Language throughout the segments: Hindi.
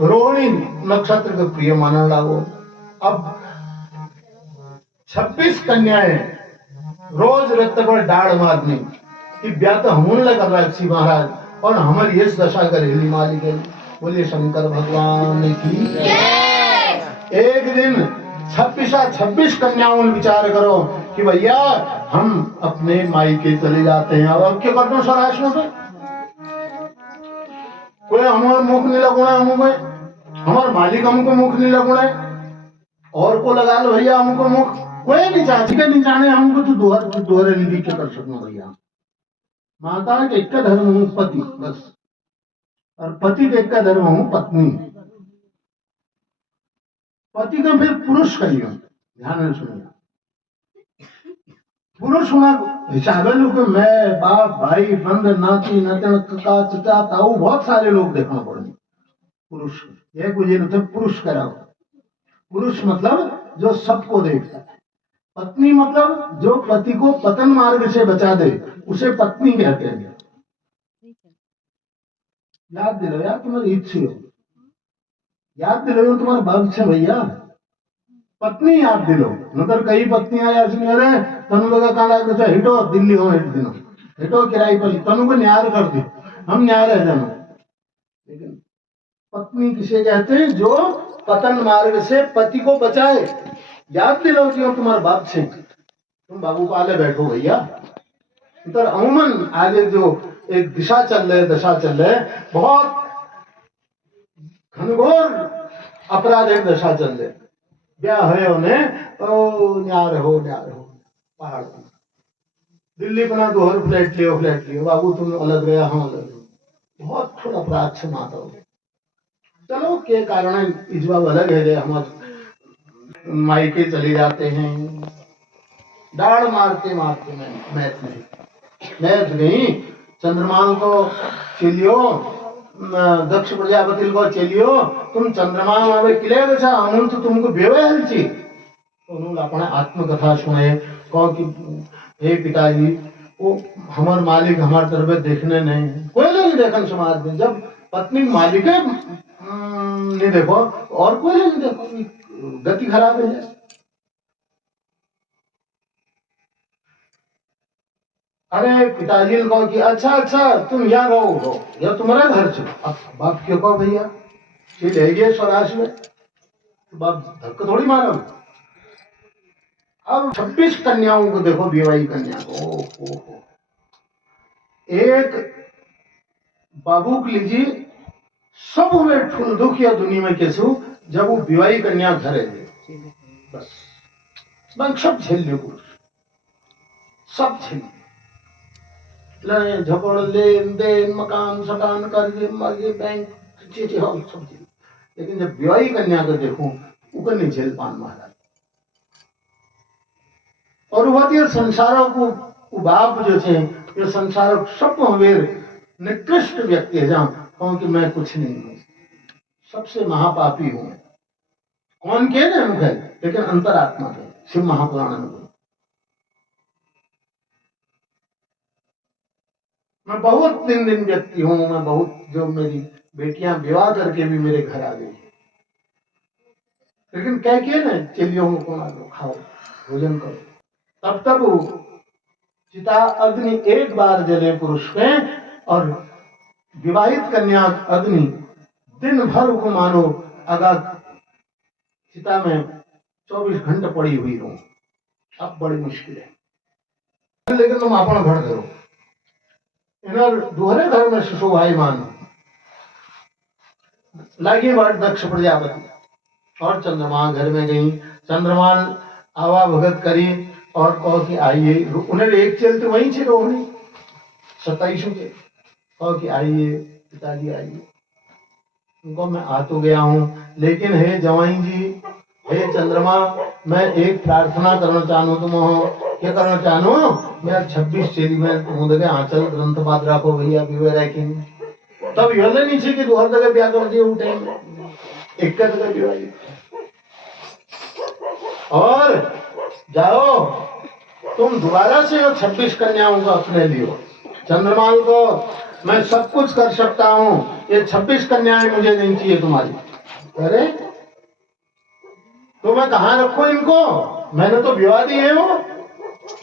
रोहिणी नक्षत्र के प्रिय मानने लागो। अब 26 कन्याएं रोज रक्त पर डाढ़ मारनी कि ब्याह तो हम कर रहा महाराज और हमारी इस दशा करेली मालिक है। बोलिए शंकर भगवान की। एक दिन 26 कन्याओं ने विचार करो कि भैया हम अपने मायके चले जाते हैं। अब क्या करते हो सराशनों पे कोई हमारे मुख नहीं लगुना है, हमारे मालिक हमको मुख नहीं लगुना है और को लगा लो भैया हमको मुख कोई नहीं चाहती के नहीं जाने हमको तो दोहरे निधि क्या कर सकते भैया। माता के एक का धर्म हूँ पति बस और पति के एक का धर्म हूँ पत्नी। पति का फिर पुरुष करियो ध्यान में सुनिए। पुरुष होना हिसाब लोग मैं बाप भाई बंद नाती नतन कका चचा ताऊ बहुत सारे लोग देखना पड़ेंगे। पुरुष ये कुछ पुरुष कराओ। पुरुष मतलब जो सबको देखता है। पत्नी मतलब जो पति को पतन मार्ग से बचा दे उसे पत्नी कहते हैं। याद दिलो यार तुम्हारी इच्छा हो, याद दिलो तुम्हारे भक्त से भैया पत्नी याद दिलो मतलब कई पत्नियां ऐसी अरे तनु लगा काला कुछ हिटो दिल्ली हो हिट दिनो हिटो किराई पर तनु को न्यार कर दी हम न्यार है जानो। लेकिन पत्नी किसे कहते हैं जो पतन मार्ग से पति को बचाए। याद दिलो कि तुम्हारे बाप से तुम बाबू पाले बैठो भैया। इधर अमूमन आगे जो एक दिशा चल रहे दशा चल रहे बहुत घनघोर अपराध एक दशा चल रहे। ब्याह है उन्हें न्यार हो पहाड़ दिल्ली बना 2 फ्लैट लियो बाबू तुम अलग गया हम अलग बहुत थोड़ा अपराध से माता हो। चलो के कारण इस बार अलग है हमारे मायके चले जाते हैं। डाढ़ मारते मारते मैथ नहीं चंद्रमाल को चलियो दक्ष प्रजापति को चलियो तुम चंद्रमा में किले बेचा अमूल तो तुमको बेवे हलची तो उन्होंने अपना आत्मकथा सुने कहो कि हे पिताजी वो हमारे मालिक हमारे तरफ देखने नहीं कोई नहीं देखन समाज में। जब पत्नी मालिक नहीं देखो और कोई नहीं देखो गति खराब है। अरे पिताजी ने कहा कि अच्छा तुम यहाँ रहो या तुम्हारा घर चलो। अब बाप क्यों कहो भैया ले गए स्वराज में तो बाप धक्का थोड़ी मारो। अब 26 कन्याओं को देखो विवाही कन्या को एक बाबू के लीजिए सब हुए ठुल दुख या दुनिया में कैसे जब वो विवाही कन्या घर है बस सब झेल लियो पुरुष सब झेल झपड़ लेन देन मकान सकान कर्जे मर्जे बैंक सब झेल। लेकिन जब विवाही कन्या को देखूं ऊपर नहीं झेल पान महाराज और वह संसारों को बाप जो थे ये संसारों सब निकृष्ट व्यक्ति है जहां कहूं कि मैं कुछ नहीं हूं सबसे महापापी हूं। कौन के ना मुख है लेकिन अंतरात्मा है शिव महापुराण में मैं बहुत दिन व्यक्ति हूं। मैं बहुत जो मेरी बेटियां विवाह करके भी मेरे घर आ गई लेकिन कह के ना चलियो को ना लो खाओ भोजन करो तब तक चिता अग्नि एक बार जले पुरुष में और विवाहित कन्या अग्नि दिन भर को मानो अगर चिता में 24 घंटे पड़ी हुई हो। अब बड़ी मुश्किल है लेकिन तुम अपना घर करो इधर दोहरे घर में सुशोभाई मान लगी बार दक्ष प्रजापति और चंद्रमा घर में गई। चंद्रमा आवा भगत करी और कहो कि आइए उन्हें एक चलते वहीं से रोहिणी 27 के कहो कि आइए पिताजी आइए। उनको मैं आ तो गया हूँ लेकिन हे जवाई जी हे चंद्रमा मैं एक प्रार्थना करना चाहूँ तुम क्या करना चाहूँ मैं 26 चेली में तुम देखे आंचल ग्रंथ बात रखो भैया विवे रखेंगे तब योले नीचे की दोहर जगह ब्याह कर दिए उठे एक जगह विवाही और जाओ तुम दोबारा से 26 कन्याओं को अपने लियो। चंद्रमाल को मैं सब कुछ कर सकता हूँ, ये 26 कन्याएं मुझे नहीं चाहिए तुम्हारी। अरे तो मैं कहाँ रखूं इनको? मैंने तो विवाह दी है, वो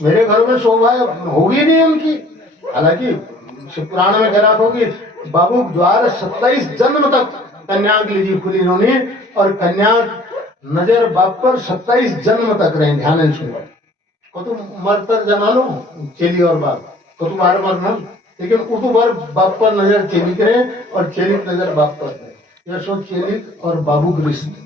मेरे घर में शोभा होगी नहीं उनकी। हालांकि पुराण में कह रहा होगी बाबू द्वार 27 जन्म तक कन्या के लिए खुली इन्होंने, और कन्या नजर बाप पर 27 जन्म तक रहे। ध्यान सुनो, को तुम मरतर जना लो चेली और बाप को तुम मार मरना, लेकिन उठू बार बाप पर नजर चेली करे और चेली नजर बाप पर करे। यह सो चेली और बाबू के रिश्ते।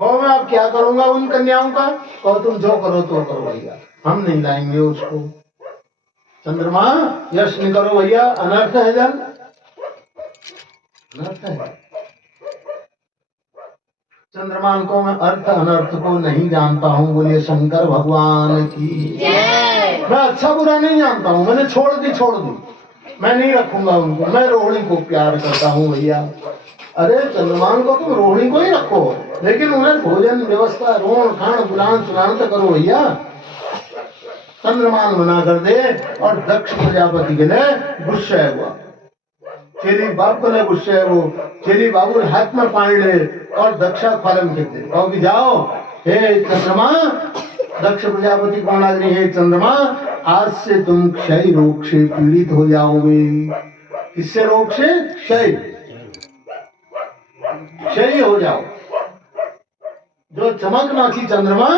कहो मैं अब क्या करूंगा उन कन्याओं का? कहो तुम जो करो तो करो भैया, हम नहीं लाएंगे उसको। चंद्रमा यश नहीं करो भैया, अनर्थ है जल, अनर्थ है। चंद्रमान को मैं अर्थ अनर्थ को नहीं जानता हूँ, बोलिए शंकर भगवान की। मैं अच्छा बुरा नहीं जानता हूँ, मैंने छोड़ दी, मैं नहीं रखूंगा उनको। मैं रोहिणी को प्यार करता हूँ भैया। अरे चंद्रमान को तुम रोहिणी को ही रखो, लेकिन उन्हें भोजन व्यवस्था रोण खान बुलान सुनान तो करो भैया। चंद्रमान मना कर दे और दक्ष प्रजापति के लिए गुस्सा हुआ। चेली बाप को गुस्से है, वो चेली बाबू हाथ में पाड़ ले और दक्षा फलम कहते कहो कि जाओ हे चंद्रमा, दक्ष प्रजापति कौन लग रही है? चंद्रमा आज से तुम क्षय रोग से पीड़ित हो जाओगे। किससे रोग से? क्षय हो जाओ, जो चमक ना थी चंद्रमा,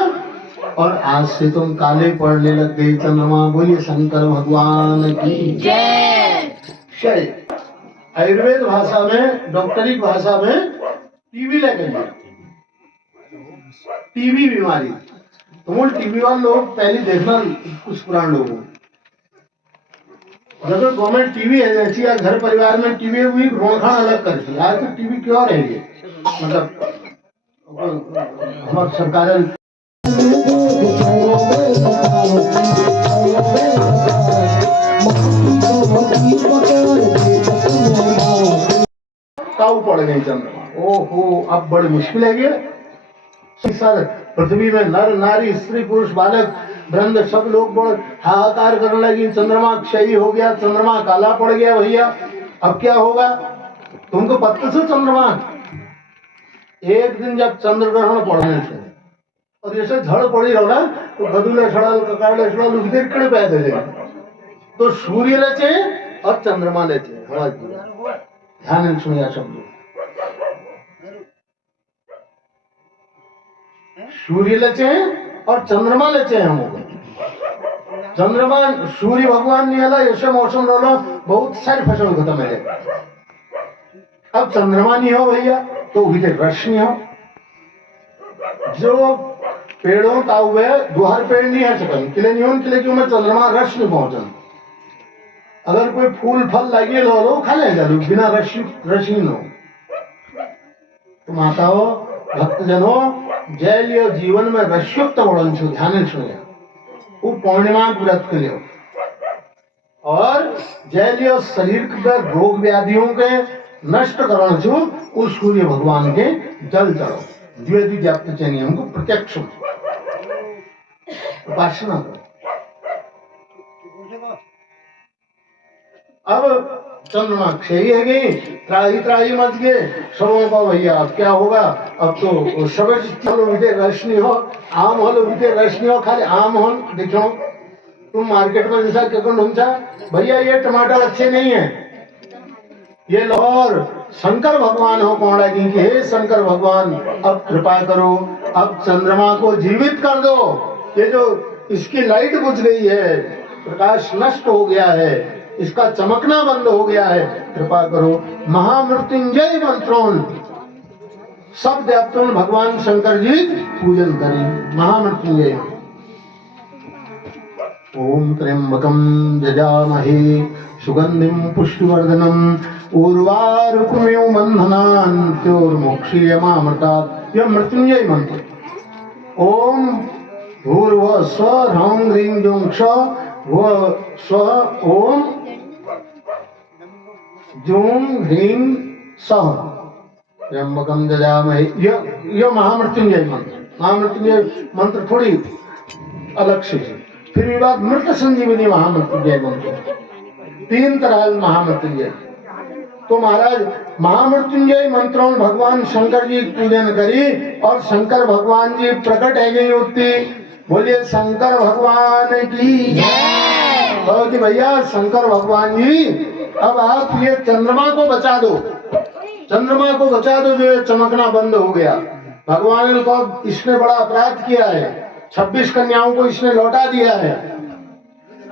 और आज से तुम काले पड़ने लग गए चंद्रमा। बोलिए शंकर भगवान की जय। क्षय आयुर्वेद भाषा में, डॉक्टरी भाषा में टीबी लगे, टीबी बीमारी। तुम टीबी वाले लोग पहले देखना, कुछ पुराने लोगों जब गवर्नमेंट टीबी है जैसी या घर परिवार में टीबी हुई रोणखान अलग करती। आज तो टीबी क्यों रहेगी? मतलब हमारी सरकार काऊ पड़ गई चंद्रमा। ओहो अब बड़ी मुश्किल है ये। पृथ्वी में नर नारी स्त्री पुरुष बालक वृंद सब लोग बड़ हाहाकार करने लगी। चंद्रमा क्षयी हो गया, चंद्रमा काला पड़ गया भैया। अब क्या होगा? तुमको पत्ते से चंद्रमा एक दिन जब चंद्र ग्रहण पड़ने से और जैसे झड़ पड़ी रहो ना, तो गदुले सड़ल ककाड़े सड़ल उसके कड़े पैदे दे, तो सूर्य लचे और चंद्रमा लचे। हमारे ध्यान सुनिया शब्द, सूर्य लचे और चंद्रमा लचे हम। चंद्रमा सूर्य भगवान नहीं आला, ऐसे मौसम रहो बहुत सारी फसल खत्म है। अब चंद्रमा नहीं हो भैया तो उधर रश्मि हो। जो पेड़ों का हुए दुहर पेड़ नहीं है सकन किले नहीं हो, किले क्यों में चंद्रमा रश्मि पहुंचन। अगर कोई फूल फल लगे लो खा ले जरूर बिना रश्मि हो। तो माताओं भक्तजनों जय लियो जीवन में रश्युक्त बढ़न छो। ध्यान सुनिए, वो पूर्णिमा व्रत के लिए और जय लियो शरीर के रोग व्याधियों के नष्ट करण छो। उस सूर्य भगवान के जल चढ़ो, द्विवेदी व्याप्त चाहिए हमको प्रत्यक्ष उपासना करो। अब चंद्रमा क्षयी है गई, त्राही त्राही मच गए सबों का भैया। अब क्या होगा? अब तो सब रश्मि हो, आम हो रश्मि हो, खाली आम हो। देखो तुम मार्केट में जैसा क्या ढूंढा भैया ये टमाटर अच्छे नहीं है, ये लाहौर शंकर भगवान हो कौन लगी कि हे शंकर भगवान अब कृपा करो, अब चंद्रमा को जीवित कर दो। ये जो इसकी लाइट बुझ गई है, प्रकाश नष्ट हो गया है, इसका चमकना बंद हो गया है, कृपा करो। महामृत्युंजय मंत्रों सब देवताओं भगवान शंकर जी पूजन करें। महामृत्युंजय ओम त्र्यंबकम जजामहे सुगंधिम पुष्टिवर्धनम उर्वारुकमेव बंधनान्त्योर्मोक्षीयमामृतात्। यह मृत्युंजय मंत्र। ओम भूर्भुवः स्वः ह्रौं ह्रीं जों क्षः व स्वः ओम जों ह्रीं सः त्र्यंबकम जजामहे। यह महामृत्युंजय मंत्र। महामृत्युंजय मंत्र थोड़ी अलग से। फिर भी बात मृत संजीवनी महामृत्युंजय मंत्र। तीन तरह महामृत्युंजय। तो महाराज महामृत्युंजय मंत्रों भगवान शंकर जी पूजन करी और शंकर भगवान जी प्रकट है गई होती। बोलिए शंकर भगवान की जय। तो कि भैया शंकर भगवान जी अब आप ये चंद्रमा को बचा दो, चंद्रमा को बचा दो, जो चमकना बंद हो गया। भगवान को इसने बड़ा अपराध किया है, 26 कन्याओं को इसने लौटा दिया है।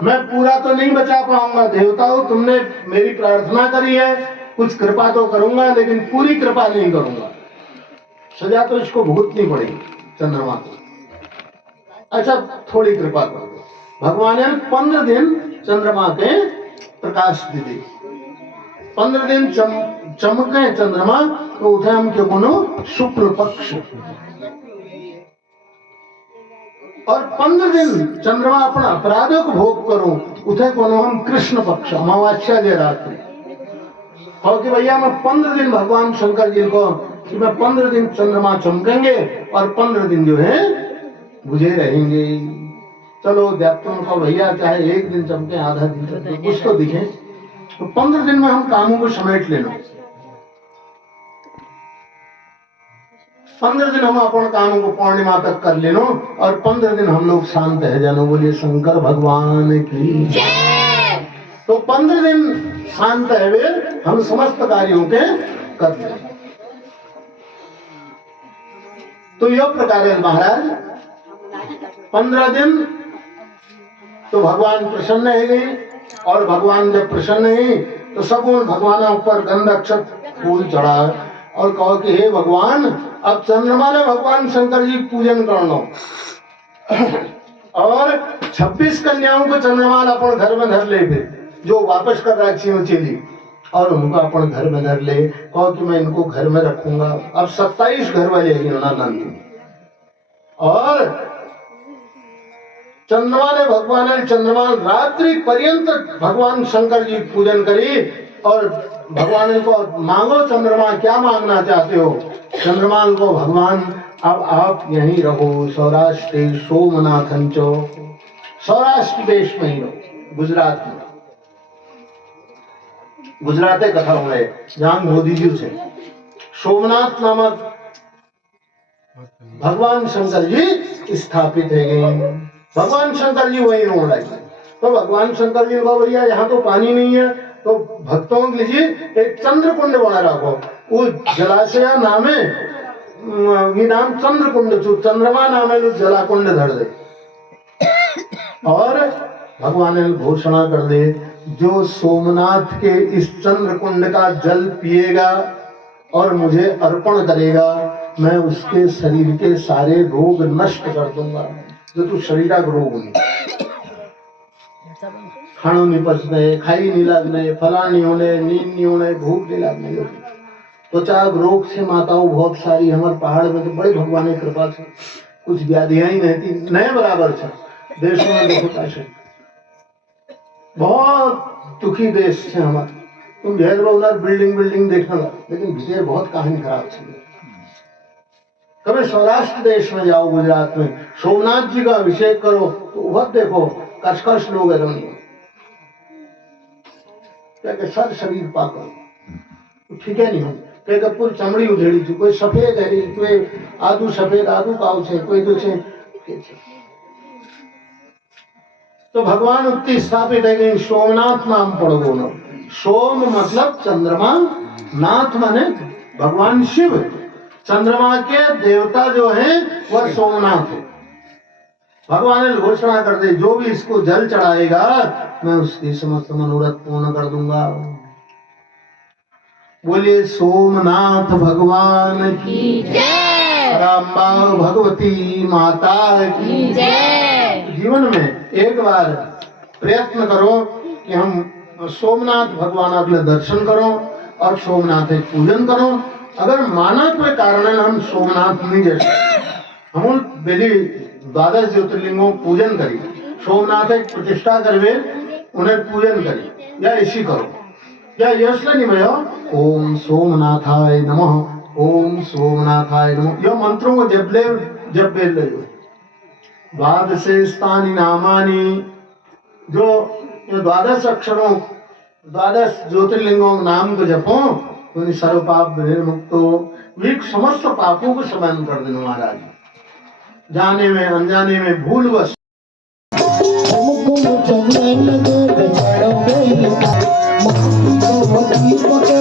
मैं पूरा तो नहीं बचा पाऊंगा, देवताओं तुमने मेरी प्रार्थना करी है, कुछ कृपा तो करूंगा लेकिन पूरी कृपा नहीं करूंगा। सजा तो इसको भुगतनी पड़ेगी चंद्रमा को। अच्छा थोड़ी कृपा करो। भगवान ने 15 दिन चंद्रमा के प्रकाश दे, 15 दिन चमके चंद्रमा तो उठे हम क्यों बोलो शुक्ल पक्ष। और 15 दिन चंद्रमा अपना अपराधों को भोग करो उठे कोनो हम कृष्ण पक्ष अमावस्या जे रात्रि। और कि भैया मैं 15 दिन भगवान शंकर जी को कि मैं 15 दिन चंद्रमा चमकेंगे और 15 दिन जो है बुझे रहेंगे। चलो दैत्यों को भैया चाहे एक दिन चमके आधा दिन चमके कुछ तो दिखे, तो 15 दिन में हम कामों को समेट लेना। 15 दिन हम अपन कामों को पूर्णिमा तक कर लेनो और 15 दिन हम लोग शांत है जानो। बोलिए शंकर भगवान की जय। तो 15 दिन शांत है वे हम समस्त कार्यों के कर ले। तो यह प्रकार है महाराज 15 दिन तो भगवान प्रसन्न है गए। और भगवान जब प्रसन्न है तो सब भगवान ऊपर गंध अक्षत फूल चढ़ा और कहो कि हे भगवान अब चंद्रमा ने भगवान शंकर जी पूजन कर लो। और 26 कन्याओं को चंद्रमा अपन घर में धर ले, फिर जो वापस कर रखी चली और उनको अपन घर में धर ले। कहो कि मैं इनको घर में रखूंगा। अब 27 घर वाले और चंद्रमा ने चंद्रमा रात्रि पर्यंत भगवान शंकर जी पूजन करी। और भगवान को मांगो चंद्रमा क्या मांगना चाहते हो। चंद्रमा को भगवान अब आप यहीं रहो सौराष्ट्र सोमनाथन चो, सौराष्ट्र देश में ही रहो, गुजरात में। गुजरात कथा हुए जहां मोदी जी से सोमनाथ नामक भगवान शंकर जी स्थापित है गए। भगवान शंकर जी वही रोड आई। तो भगवान शंकर जी को भैया यहाँ तो पानी नहीं है तो भक्तों के लिए एक चंद्र कुंड बना रखो। वो जलाशय नामे ये नाम चंद्र कुंड, चंद्रमा नामे जलाकुंड धर दे। और भगवान ने घोषणा कर दे जो सोमनाथ के इस चंद्र कुंड का जल पिएगा और मुझे अर्पण करेगा मैं उसके शरीर के सारे रोग नष्ट कर दूंगा। जो तू शरीर का रोग नहीं, खाणो नहीं पचने, खाई नहीं लगने, फला नहीं होने, नींद नहीं होने, भूख नहीं लगने, त्वचा रोग से माताओं बहुत सारी हमारे पहाड़ में तो बड़े भगवान की कृपा से कुछ व्याधियां ही नहीं थी, नए बराबर था। देश में देखो कैसे बहुत दुखी देश थे हमारे। तुम घेर उधर बिल्डिंग देखने लगा लेकिन भीतर बहुत कहानी खराब थी। कभी सौराष्ट्र देश में जाओ गुजरात में सोमनाथ जी का अभिषेक करो तो उधर देखो कश लोग एकदम क्या सर शरीर पाकर ठीक है नहीं हो क्या पूरी चमड़ी उधेड़ी थी। कोई सफेद है कोई आदू सफेद आदू काउ छे कोई तो छे। तो भगवान उत्ती स्थापित है कि सोमनाथ नाम पढ़ो बोलो। सोम मतलब चंद्रमा, नाथ माने भगवान शिव। चंद्रमा के देवता जो है वह सोमनाथ है। भगवान ने घोषणा कर दे जो भी इसको जल चढ़ाएगा मैं उसकी समस्त मनोरथ पूर्ण कर दूंगा। बोलिए सोमनाथ भगवान की जय, रामा भगवती माता की जय। जीवन में एक बार प्रयत्न करो कि हम सोमनाथ भगवान अपने दर्शन करो और सोमनाथ के पूजन करो। अगर माना कोई कारण है हम सोमनाथ नहीं जैसे हम बेली 12 ज्योतिर्लिंगों पूजन करी, सोमनाथ एक प्रतिष्ठा करवे उन्हें पूजन करी या ऐसी करो या यश नहीं भयो ओम सोमनाथाय नमः, ओम सोमनाथाय नमः। यह मंत्रों को जब बेल ले द्वादशे स्थानी नामानी जो 12 अक्षरों द्वादश ज्योतिर्लिंगों नाम को जपो उन सर्व पाप निर्मुक्तो वीक समस्त पापों को समाप्त कर देना महाराज। जाने में अनजाने में भूलवश मुझको